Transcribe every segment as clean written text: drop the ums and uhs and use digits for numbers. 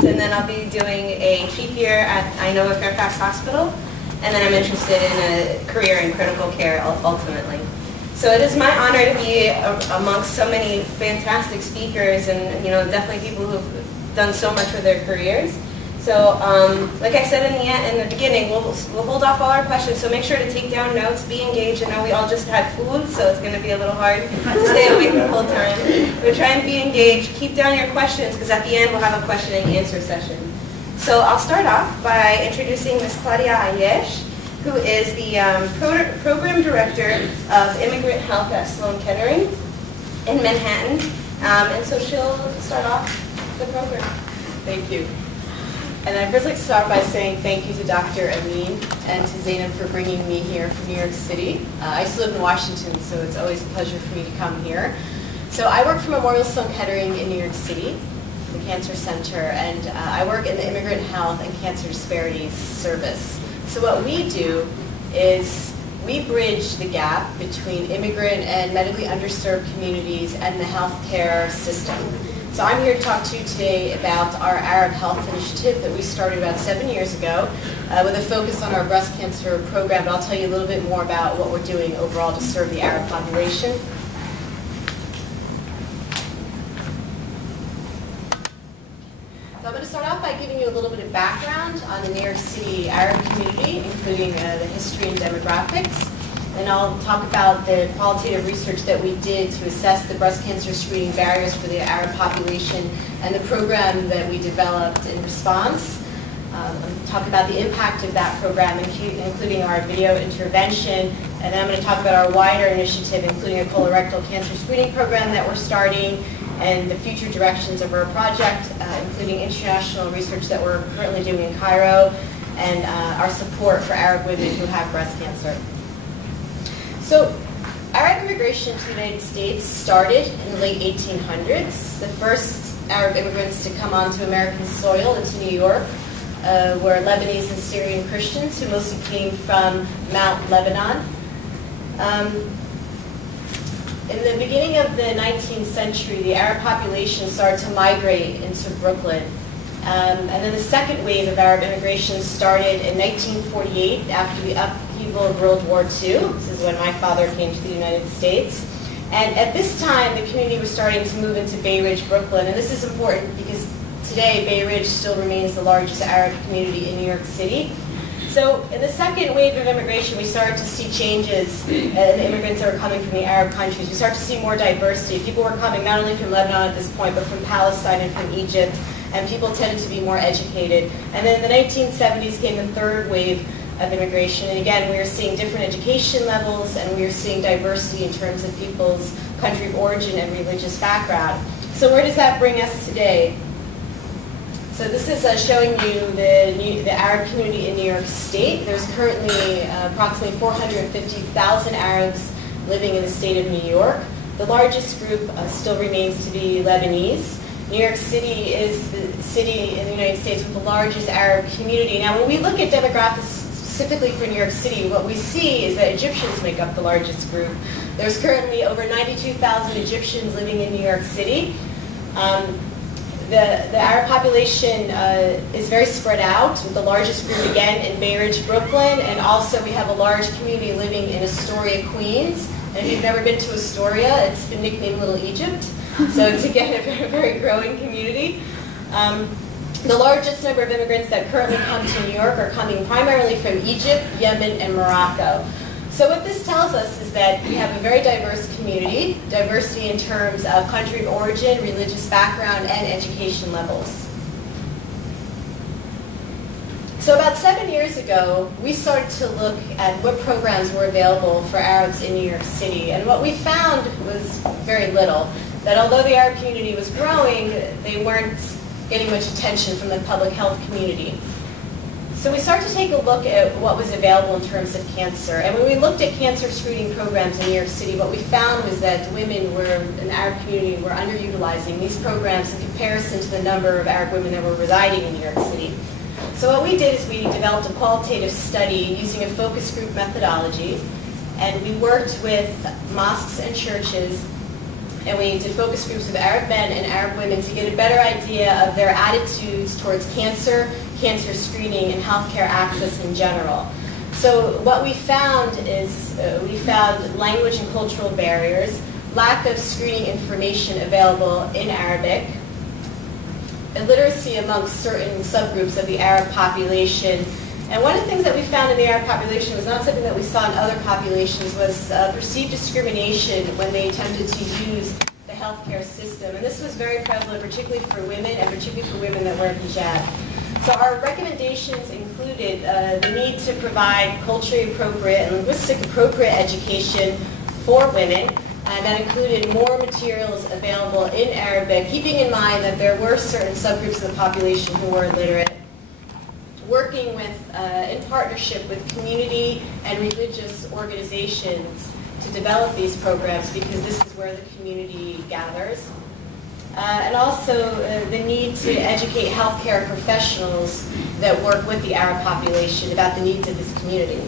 left, and then I'll be doing a chief year at Fairfax Hospital, and then I'm interested in a career in critical care ultimately. So it is my honor to be amongst so many fantastic speakers, and definitely people who've done so much with their careers. So, like I said in the beginning, we'll hold off all our questions. So make sure to take down notes, be engaged. I know we all just had food, so it's going to be a little hard to stay awake the whole time. But try and be engaged. Keep down your questions, because at the end we'll have a question and answer session. So I'll start off by introducing Ms. Claudia Ayash, who is the Program Director of Immigrant Health at Sloan Kettering in Manhattan. And so she'll start off the program. Thank you. And I'd first like to start by saying thank you to Dr. Amin and to Zainab for bringing me here from New York City. I used to live in Washington, so it's always a pleasure for me to come here. So I work for Memorial Sloan Kettering in New York City, the Cancer Center, and I work in the Immigrant Health and Cancer Disparities Service. So what we do is we bridge the gap between immigrant and medically underserved communities and the healthcare system. So I'm here to talk to you today about our Arab Health Initiative that we started about 7 years ago with a focus on our breast cancer program. But I'll tell you a little bit more about what we're doing overall to serve the Arab population. So I'm going to start off by giving you a little bit of background on the New York City Arab community, including the history and demographics. And I'll talk about the qualitative research that we did to assess the breast cancer screening barriers for the Arab population and the program that we developed in response. I'll talk about the impact of that program, including our video intervention. And then I'm going to talk about our wider initiative, including a colorectal cancer screening program that we're starting, and the future directions of our project, including international research that we're currently doing in Cairo, and our support for Arab women who have breast cancer. So, Arab immigration to the United States started in the late 1800s. The first Arab immigrants to come onto American soil into New York were Lebanese and Syrian Christians who mostly came from Mount Lebanon. In the beginning of the 19th century, the Arab population started to migrate into Brooklyn. And then the second wave of Arab immigration started in 1948 after the upheaval of World War II. This is when my father came to the United States. And at this time, the community was starting to move into Bay Ridge, Brooklyn. And this is important because today, Bay Ridge still remains the largest Arab community in New York City. So in the second wave of immigration, we started to see changes in the immigrants that were coming from the Arab countries. We started to see more diversity. People were coming not only from Lebanon at this point, but from Palestine and from Egypt. And people tended to be more educated. And then in the 1970s came the third wave of immigration. And again, we were seeing different education levels, and we were seeing diversity in terms of people's country of origin and religious background. So where does that bring us today? So this is showing you the Arab community in New York State. There's currently approximately 450,000 Arabs living in the state of New York. The largest group still remains to be Lebanese. New York City is the city in the United States with the largest Arab community. Now, when we look at demographics specifically for New York City, what we see is that Egyptians make up the largest group. There's currently over 92,000 Egyptians living in New York City. The Arab population is very spread out, with the largest group again in Bay Ridge, Brooklyn, and also we have a large community living in Astoria, Queens. And if you've never been to Astoria, it's been nicknamed Little Egypt. So it's again a very growing community. The largest number of immigrants that currently come to New York are coming primarily from Egypt, Yemen, and Morocco. So what this tells us is that we have a very diverse community, diversity in terms of country of origin, religious background, and education levels. So about 7 years ago, we started to look at what programs were available for Arabs in New York City. And what we found was very little. That although the Arab community was growing, they weren't getting much attention from the public health community. So we started to take a look at what was available in terms of cancer. And when we looked at cancer screening programs in New York City, what we found was that women in the Arab community were underutilizing these programs in comparison to the number of Arab women that were residing in New York City. So what we did is we developed a qualitative study using a focus group methodology, and we worked with mosques and churches and we did focus groups with Arab men and Arab women to get a better idea of their attitudes towards cancer, cancer screening, and healthcare access in general. So what we found is we found language and cultural barriers, lack of screening information available in Arabic, illiteracy amongst certain subgroups of the Arab population. And one of the things that we found in the Arab population was not something that we saw in other populations, was perceived discrimination when they attempted to use the healthcare system. And this was very prevalent, particularly for women, and particularly for women that wear hijab. So our recommendations included the need to provide culturally appropriate and linguistic appropriate education for women. And that included more materials available in Arabic, keeping in mind that there were certain subgroups of the population who were illiterate. Working with, in partnership with community and religious organizations to develop these programs, because this is where the community gathers. And also the need to educate healthcare professionals that work with the Arab population about the needs of this community.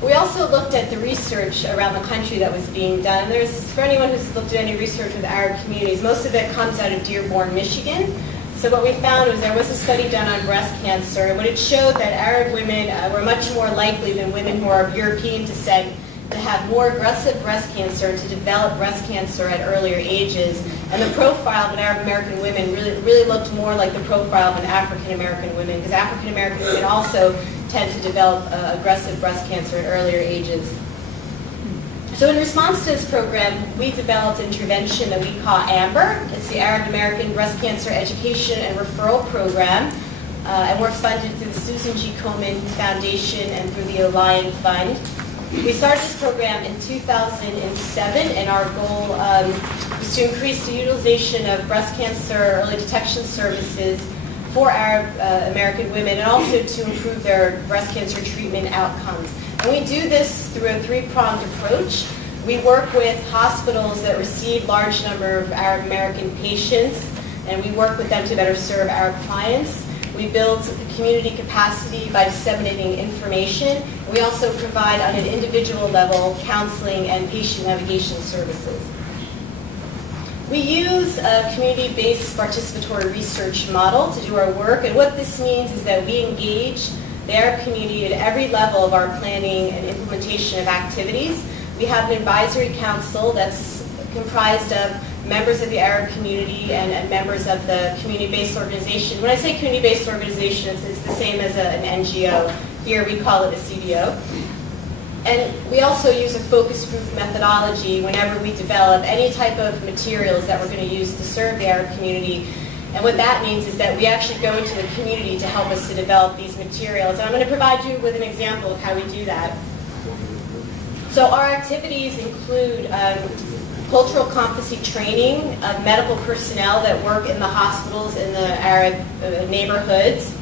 We also looked at the research around the country that was being done. For anyone who's looked at any research with Arab communities, most of it comes out of Dearborn, Michigan. So what we found was there was a study done on breast cancer, and what it showed that Arab women were much more likely than women who are of European descent to have more aggressive breast cancer, to develop breast cancer at earlier ages. And the profile of Arab American women really looked more like the profile of an African American woman, because African American women also tend to develop aggressive breast cancer at earlier ages. So in response to this program, we developed an intervention that we call AMBER. It's the Arab American Breast Cancer Education and Referral Program. And we're funded through the Susan G. Komen Foundation and through the Alliant Fund. We started this program in 2007, and our goal was to increase the utilization of breast cancer early detection services for Arab American women, and also to improve their breast cancer treatment outcomes. And we do this through a three-pronged approach. We work with hospitals that receive large number of Arab American patients, and we work with them to better serve Arab clients. We build community capacity by disseminating information. We also provide, on an individual level, counseling and patient navigation services. We use a community-based participatory research model to do our work, and what this means is that we engage the Arab community at every level of our planning and implementation of activities. We have an advisory council that's comprised of members of the Arab community and members of the community-based organization. When I say community-based organization, it's the same as an NGO. Here we call it a CBO. And we also use a focus group methodology whenever we develop any type of materials that we're going to use to serve the Arab community. And what that means is that we actually go into the community to help us to develop these materials. And I'm going to provide you with an example of how we do that. So our activities include cultural competency training of medical personnel that work in the hospitals in the Arab neighborhoods.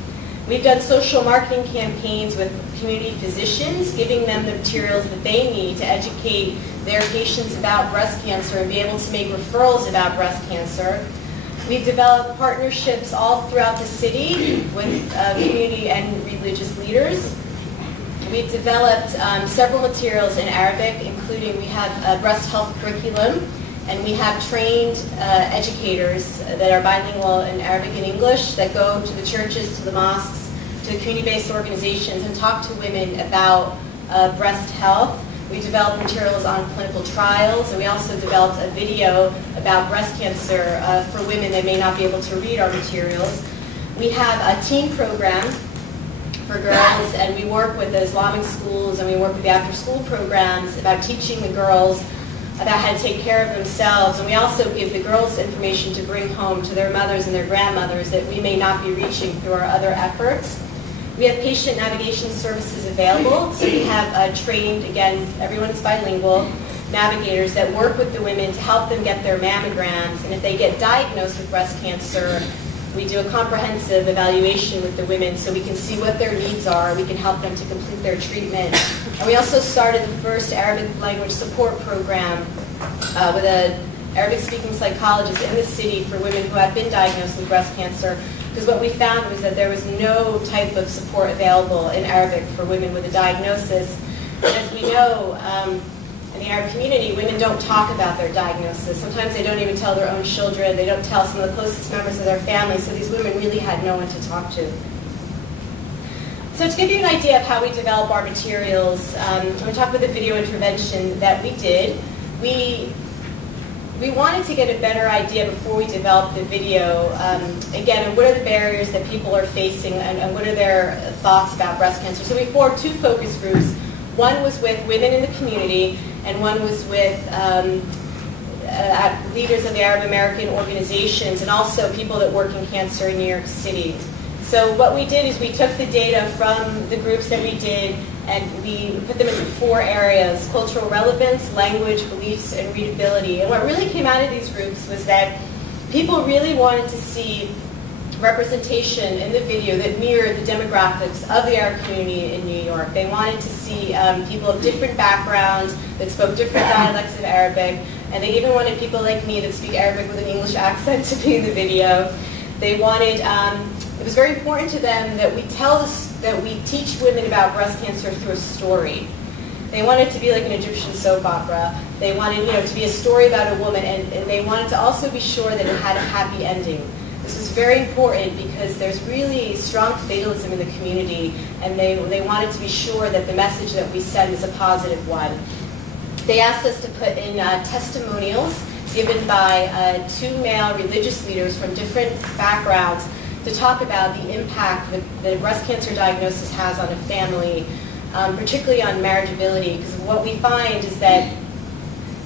We've done social marketing campaigns with community physicians, giving them the materials that they need to educate their patients about breast cancer and be able to make referrals about breast cancer. We've developed partnerships all throughout the city with community and religious leaders. We've developed several materials in Arabic, including we have a breast health curriculum, and we have trained educators that are bilingual in Arabic and English that go to the churches, to the mosques, to community-based organizations and talk to women about breast health. We developed materials on clinical trials, and we also developed a video about breast cancer for women that may not be able to read our materials. We have a teen program for girls, and we work with the Islamic schools, and we work with the after-school programs about teaching the girls about how to take care of themselves. And we also give the girls information to bring home to their mothers and their grandmothers that we may not be reaching through our other efforts. We have patient navigation services available. So we have trained, again, everyone's bilingual, navigators that work with the women to help them get their mammograms. And if they get diagnosed with breast cancer, we do a comprehensive evaluation with the women so we can see what their needs are. We can help them to complete their treatment. And we also started the first Arabic language support program with an Arabic-speaking psychologist in the city for women who have been diagnosed with breast cancer. Because what we found was that there was no type of support available in Arabic for women with a diagnosis. And as we know, In the Arab community, women don't talk about their diagnosis. Sometimes they don't even tell their own children. They don't tell some of the closest members of their family, so these women really had no one to talk to. So to give you an idea of how we develop our materials, I'm going to talk about the video intervention that we did. We wanted to get a better idea before we developed the video, again, what are the barriers that people are facing and what are their thoughts about breast cancer. So we formed two focus groups. One was with women in the community, and one was with leaders of the Arab American organizations and also people that work in cancer in New York City. So what we did is we took the data from the groups that we did and we put them into 4 areas: cultural relevance, language, beliefs, and readability. And what really came out of these groups was that people really wanted to see representation in the video that mirrored the demographics of the Arab community in New York. They wanted to see people of different backgrounds that spoke different dialects of Arabic, and they even wanted people like me that speak Arabic with an English accent to be in the video. They wanted, it was very important to them that we teach women about breast cancer through a story. They wanted it to be like an Egyptian soap opera. They wanted, to be a story about a woman, and they wanted to also be sure that it had a happy ending. This was very important because there's really strong fatalism in the community, and they wanted to be sure that the message that we send is a positive one. They asked us to put in testimonials given by 2 male religious leaders from different backgrounds to talk about the impact that the breast cancer diagnosis has on a family, particularly on marriageability, because what we find is that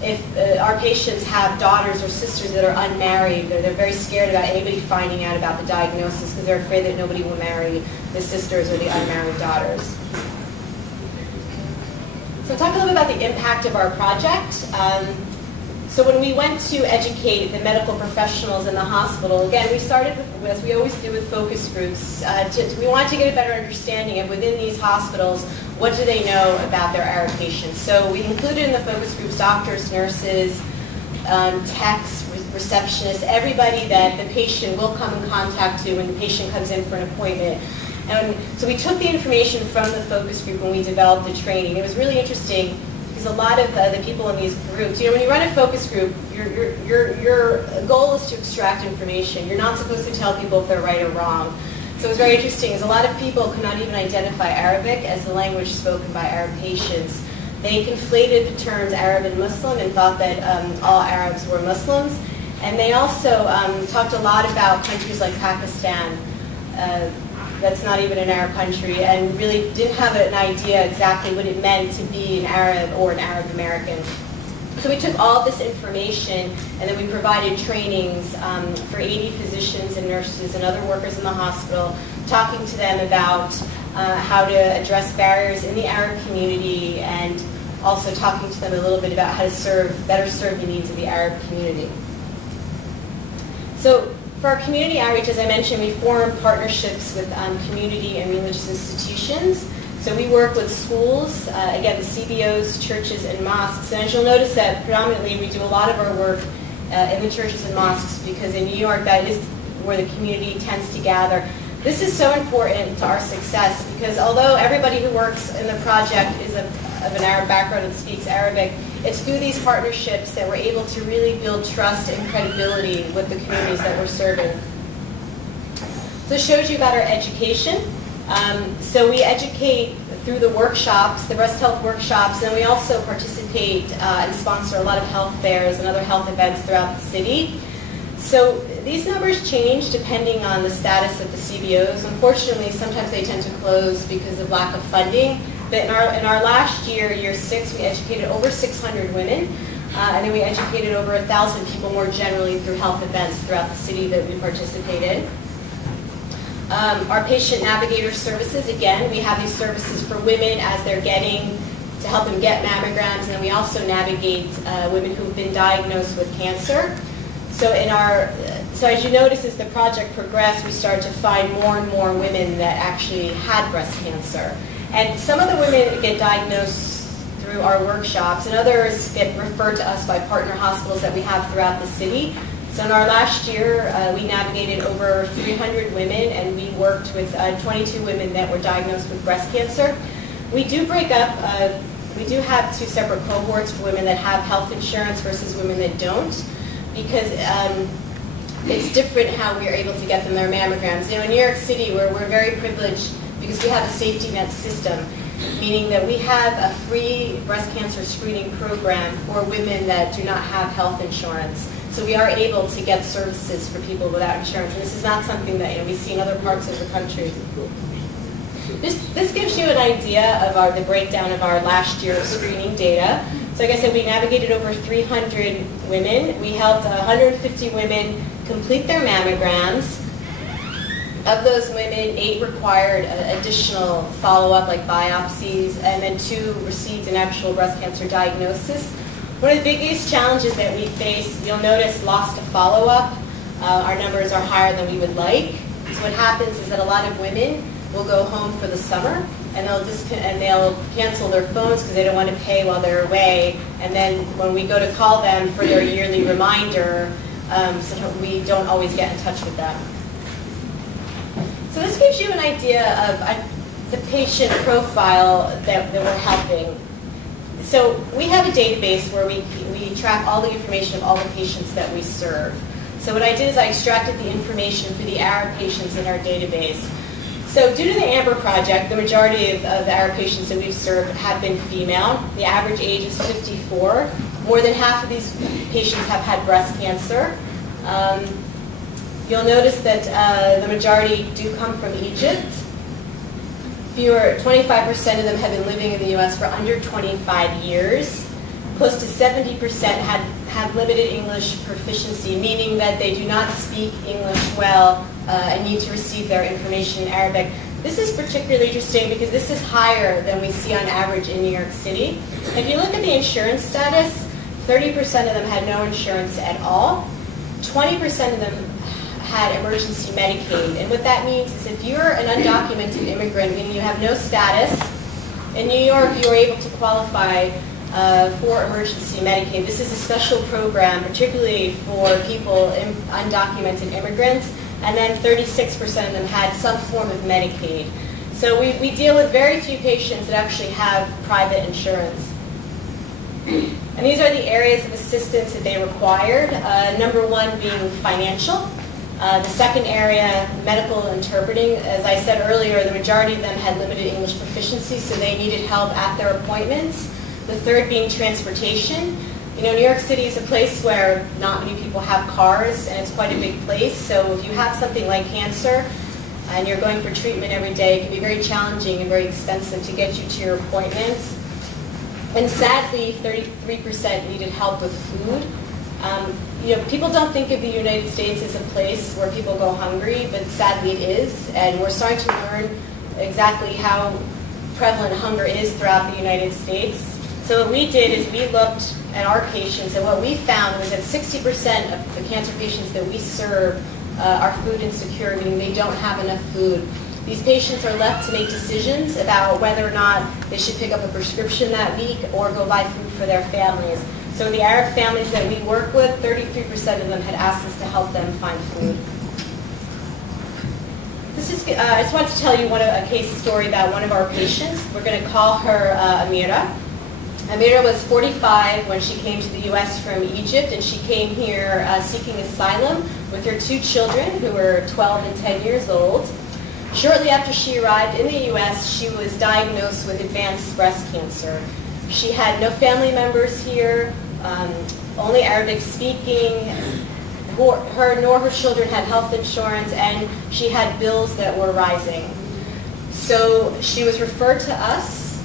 if our patients have daughters or sisters that are unmarried, they're very scared about anybody finding out about the diagnosis because they're afraid that nobody will marry the sisters or the unmarried daughters. So I'll talk a little bit about the impact of our project. So when we went to educate the medical professionals in the hospital, again, we started with, as we always do with focus groups, we wanted to get a better understanding of within these hospitals, what do they know about their Arab patients. So we included in the focus groups doctors, nurses, techs, receptionists, everybody that the patient will come in contact to when the patient comes in for an appointment. And so we took the information from the focus group when we developed the training. It was really interesting because a lot of the people in these groups, when you run a focus group, your goal is to extract information. You're not supposed to tell people if they're right or wrong. So it was very interesting because a lot of people could not even identify Arabic as the language spoken by Arab patients. They conflated the terms Arab and Muslim and thought that all Arabs were Muslims. And they also talked a lot about countries like Pakistan, that's not even an Arab country, and really didn't have an idea exactly what it meant to be an Arab or an Arab American. So we took all of this information and then we provided trainings for 80 physicians and nurses and other workers in the hospital, talking to them about how to address barriers in the Arab community and also talking to them a little bit about how to better serve the needs of the Arab community. So for our community outreach, as I mentioned, we form partnerships with community and religious institutions. So we work with schools, again, the CBOs, churches, and mosques. And as you'll notice that predominantly we do a lot of our work in the churches and mosques because in New York that is where the community tends to gather. This is so important to our success because although everybody who works in the project is of an Arab background and speaks Arabic, it's through these partnerships that we're able to really build trust and credibility with the communities that we're serving. So it shows you about our education. So we educate through the workshops, the breast health workshops, and we also participate and sponsor a lot of health fairs and other health events throughout the city. So these numbers change depending on the status of the CBOs. Unfortunately, sometimes they tend to close because of lack of funding. But in our last year, year 6, we educated over 600 women, and then we educated over 1,000 people more generally through health events throughout the city that we participated. Our patient navigator services, again, we have these services for women as they're getting to help them get mammograms, and then we also navigate women who've been diagnosed with cancer. So as you notice, as the project progressed, we started to find more and more women that actually had breast cancer. And some of the women get diagnosed through our workshops, and others get referred to us by partner hospitals that we have throughout the city. So in our last year, we navigated over 300 women, and we worked with 22 women that were diagnosed with breast cancer. We do break up We do have 2 separate cohorts for women that have health insurance versus women that don't, because it's different how we are able to get them their mammograms. You know, in New York City, we're very privileged because we have a safety net system, meaning that we have a free breast cancer screening program for women that do not have health insurance. So we are able to get services for people without insurance. And this is not something that we see in other parts of the country. This gives you an idea of the breakdown of our last year of screening data. So like I said, we navigated over 300 women. We helped 150 women complete their mammograms. Of those women, 8 required additional follow-up, like biopsies, and then 2 received an actual breast cancer diagnosis. One of the biggest challenges that we face, you'll notice loss to follow-up. Our numbers are higher than we would like. So what happens is that a lot of women will go home for the summer, and they'll cancel their phones because they don't want to pay while they're away. And then when we go to call them for their yearly reminder, we don't always get in touch with them. So this gives you an idea of the patient profile that we're helping. So we have a database where we track all the information of all the patients that we serve. So what I did is I extracted the information for the Arab patients in our database. So due to the AMBER project, the majority of the Arab patients that we've served have been female. The average age is 54. More than half of these patients have had breast cancer. You'll notice that the majority do come from Egypt. 25% of them have been living in the U.S. for under 25 years. Close to 70% have limited English proficiency, meaning that they do not speak English well and need to receive their information in Arabic. This is particularly interesting because this is higher than we see on average in New York City. If you look at the insurance status, 30% of them had no insurance at all. 20% of them had emergency Medicaid. And what that means is if you're an undocumented immigrant, meaning you have no status, in New York you are able to qualify for emergency Medicaid. This is a special program, particularly for people, undocumented immigrants, and then 36% of them had some form of Medicaid. So we deal with very few patients that actually have private insurance. And these are the areas of assistance that they required. Number 1 being financial. The second area, medical interpreting. As I said earlier, the majority of them had limited English proficiency, so they needed help at their appointments. The third being transportation. You know, New York City is a place where not many people have cars, and it's quite a big place. So if you have something like cancer and you're going for treatment every day, it can be very challenging and very expensive to get you to your appointments. And sadly, 33% needed help with food. You know, people don't think of the United States as a place where people go hungry, but sadly it is. And we're starting to learn exactly how prevalent hunger is throughout the United States. So what we did is we looked at our patients, and what we found was that 60% of the cancer patients that we serve are food insecure, meaning they don't have enough food. These patients are left to make decisions about whether or not they should pick up a prescription that week or go buy food for their families. So the Arab families that we work with, 33% of them had asked us to help them find food. I just wanted to tell you a case story about one of our patients. We're going to call her Amira. Amira was 45 when she came to the U.S. from Egypt, and she came here seeking asylum with her 2 children who were 12 and 10 years old. Shortly after she arrived in the U.S., she was diagnosed with advanced breast cancer. She had no family members here, only Arabic speaking. Her nor her children had health insurance, and she had bills that were rising. So she was referred to us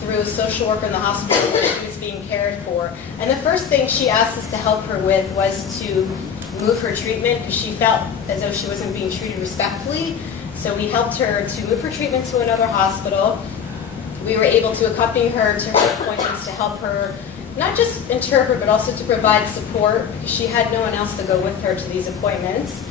through a social worker in the hospital where she was being cared for. And the first thing she asked us to help her with was to move her treatment because she felt as though she wasn't being treated respectfully. So we helped her to move her treatment to another hospital. We were able to accompany her to her appointments to help her not just interpret, but also to provide support because she had no one else to go with her to these appointments.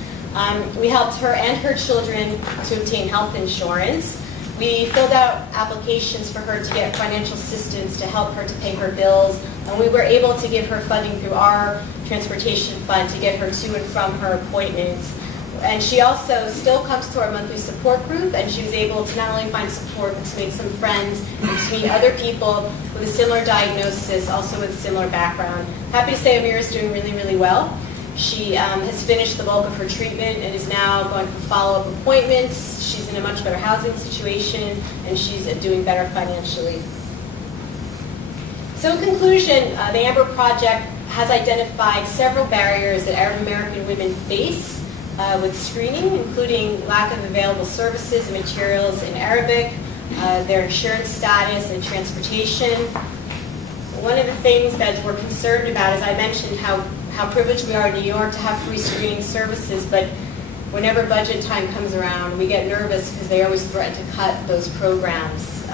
We helped her and her children to obtain health insurance. We filled out applications for her to get financial assistance to help her to pay her bills, and we were able to give her funding through our transportation fund to get her to and from her appointments. And she also still comes to our monthly support group, and she was able to not only find support, but to make some friends and to meet other people with a similar diagnosis, also with a similar background. Happy to say Amira's doing really, really well. She has finished the bulk of her treatment and is now going for follow-up appointments. She's in a much better housing situation, and she's doing better financially. So in conclusion, the AMBER project has identified several barriers that Arab American women face with screening, including lack of available services and materials in Arabic, their insurance status and transportation. One of the things that we're concerned about, as I mentioned, how privileged we are in New York to have free screening services, but whenever budget time comes around, we get nervous because they always threaten to cut those programs.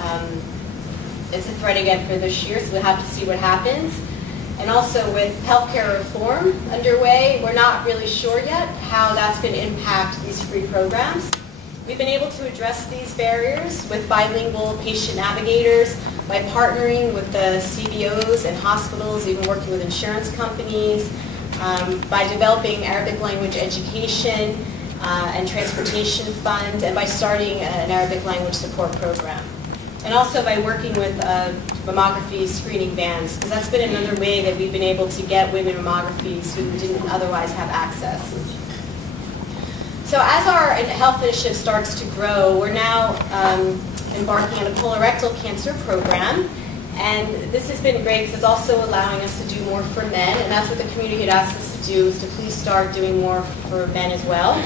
It's a threat again for this year, so we'll have to see what happens. And also with healthcare reform underway, we're not really sure yet how that's going to impact these free programs. We've been able to address these barriers with bilingual patient navigators, by partnering with the CBOs and hospitals, even working with insurance companies, by developing Arabic language education and transportation funds, and by starting an Arabic language support program. And also by working with mammography screening vans, because that's been another way that we've been able to get women mammographies who didn't otherwise have access. So as our health initiative starts to grow, we're now embarking on a colorectal cancer program. And this has been great because it's also allowing us to do more for men, and that's what the community had asked us to do, is to please start doing more for men as well.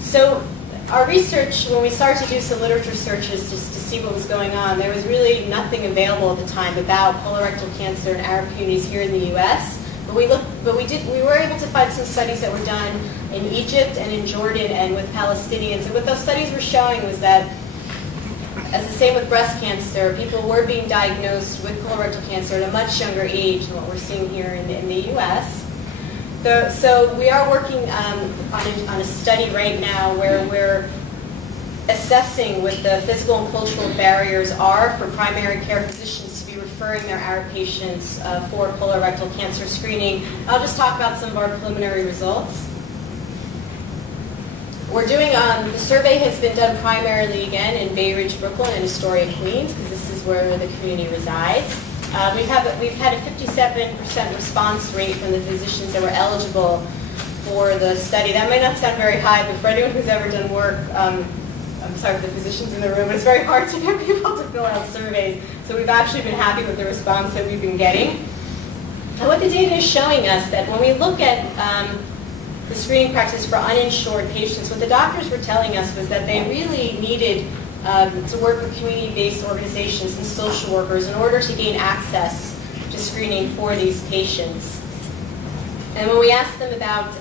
So our research, when we started to do some literature searches just to see what was going on, there was really nothing available at the time about colorectal cancer in Arab communities here in the U.S. But we were able to find some studies that were done in Egypt and in Jordan and with Palestinians. And what those studies were showing was that, as the same with breast cancer, people were being diagnosed with colorectal cancer at a much younger age than what we're seeing here in the U.S. So we are working on a study right now where we're assessing what the physical and cultural barriers are for primary care physicians to be referring their Arab patients for colorectal cancer screening. I'll just talk about some of our preliminary results. We're doing, the survey has been done primarily again in Bay Ridge, Brooklyn, and Astoria, Queens, because this is where the community resides. We've had a 57% response rate from the physicians that were eligible for the study. That may not sound very high, but for anyone who's ever done work, I'm sorry for the physicians in the room, but it's very hard to get people to fill out surveys. So we've actually been happy with the response that we've been getting. And what the data is showing us, that when we look at the screening practice for uninsured patients, what the doctors were telling us was that they really needed to work with community-based organizations and social workers in order to gain access to screening for these patients. And when we asked them about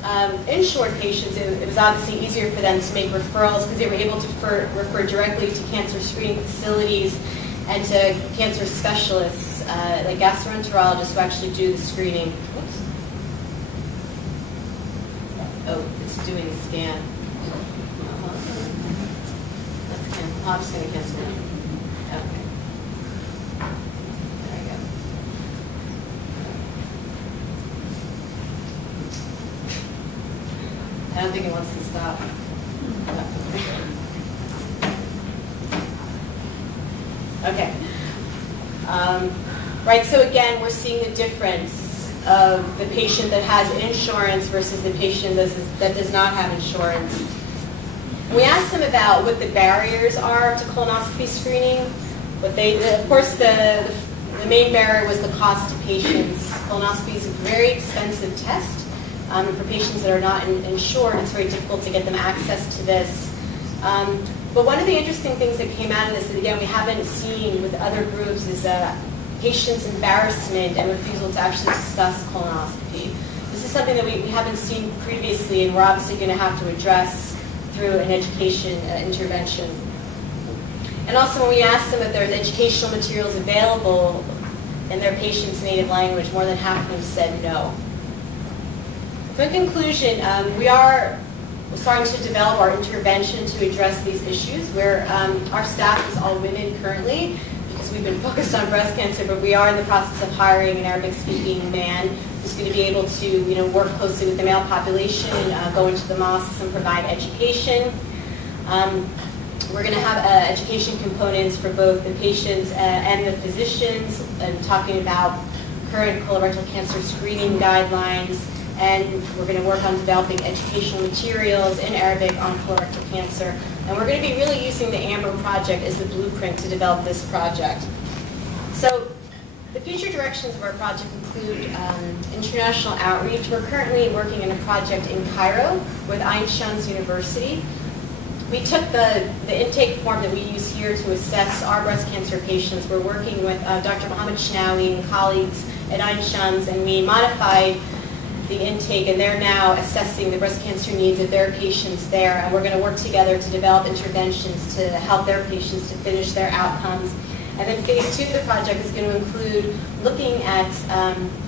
insured patients, it was obviously easier for them to make referrals because they were able to refer directly to cancer screening facilities and to cancer specialists, like gastroenterologists who actually do the screening. Oops. Oh, it's doing a scan. I'm just going to cancel it. Okay. There we go. I don't think it wants to stop. Okay. Right, so again, we're seeing the difference of the patient that has insurance versus the patient that does not have insurance. We asked them about what the barriers are to colonoscopy screening. Of course, the main barrier was the cost to patients. Colonoscopy is a very expensive test. For patients that are not insured, it's very difficult to get them access to this. But one of the interesting things that came out of this, that again we haven't seen with other groups, is patients' embarrassment and refusal to actually discuss colonoscopy. This is something that we haven't seen previously, and we're obviously going to have to address through an education intervention. And also when we asked them if there's educational materials available in their patient's native language, more than half of them said no. In conclusion, we are starting to develop our intervention to address these issues, where our staff is all women currently, because we've been focused on breast cancer, but we are in the process of hiring an Arabic-speaking man who's going to be able to work closely with the male population, go into the mosques and provide education. We're going to have education components for both the patients and the physicians, and talking about current colorectal cancer screening guidelines, and we're going to work on developing educational materials in Arabic on colorectal cancer. And we're going to be really using the AMBER project as the blueprint to develop this project. So the future directions of our project include international outreach. We're currently working in a project in Cairo with Ain Shams University. We took the intake form that we use here to assess our breast cancer patients. We're working with Dr. Mohammed Shnawi and colleagues at Ain Shams, and we modified the intake, and they're now assessing the breast cancer needs of their patients there, and we're going to work together to develop interventions to help their patients to finish their outcomes. And then phase 2 of the project is going to include looking at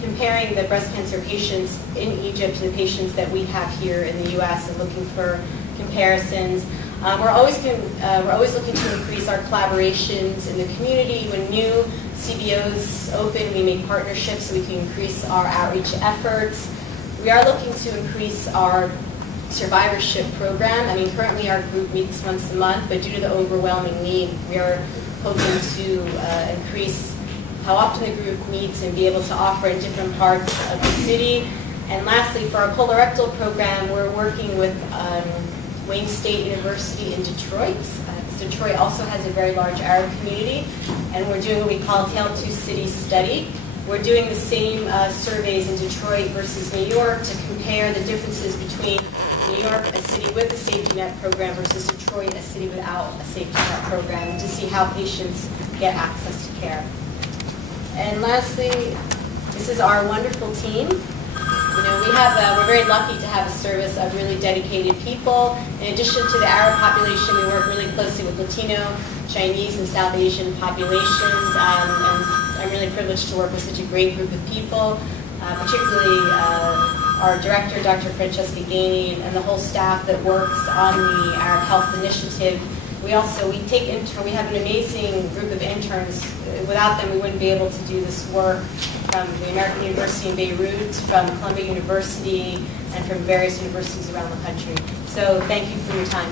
comparing the breast cancer patients in Egypt to the patients that we have here in the U.S. and looking for comparisons. We're always looking to increase our collaborations in the community. When new CBOs open, we make partnerships so we can increase our outreach efforts. We are looking to increase our survivorship program. I mean, currently our group meets once a month, but due to the overwhelming need, we are hoping to increase how often the group meets and be able to offer in different parts of the city. And lastly, for our colorectal program, we're working with Wayne State University in Detroit. Detroit also has a very large Arab community, and we're doing what we call a Tale of Two Cities study. We're doing the same surveys in Detroit versus New York to compare the differences between New York, a city with a safety net program, versus Detroit, a city without a safety net program, to see how patients get access to care. And lastly, this is our wonderful team. We're very lucky to have a service of really dedicated people. In addition to the Arab population, we work really closely with Latino, Chinese, and South Asian populations. And I'm really privileged to work with such a great group of people, particularly our director, Dr. Francesca Gainey, and the whole staff that works on the Arab Health Initiative. We have an amazing group of interns. Without them, we wouldn't be able to do this work, from the American University in Beirut, from Columbia University, and from various universities around the country. So thank you for your time.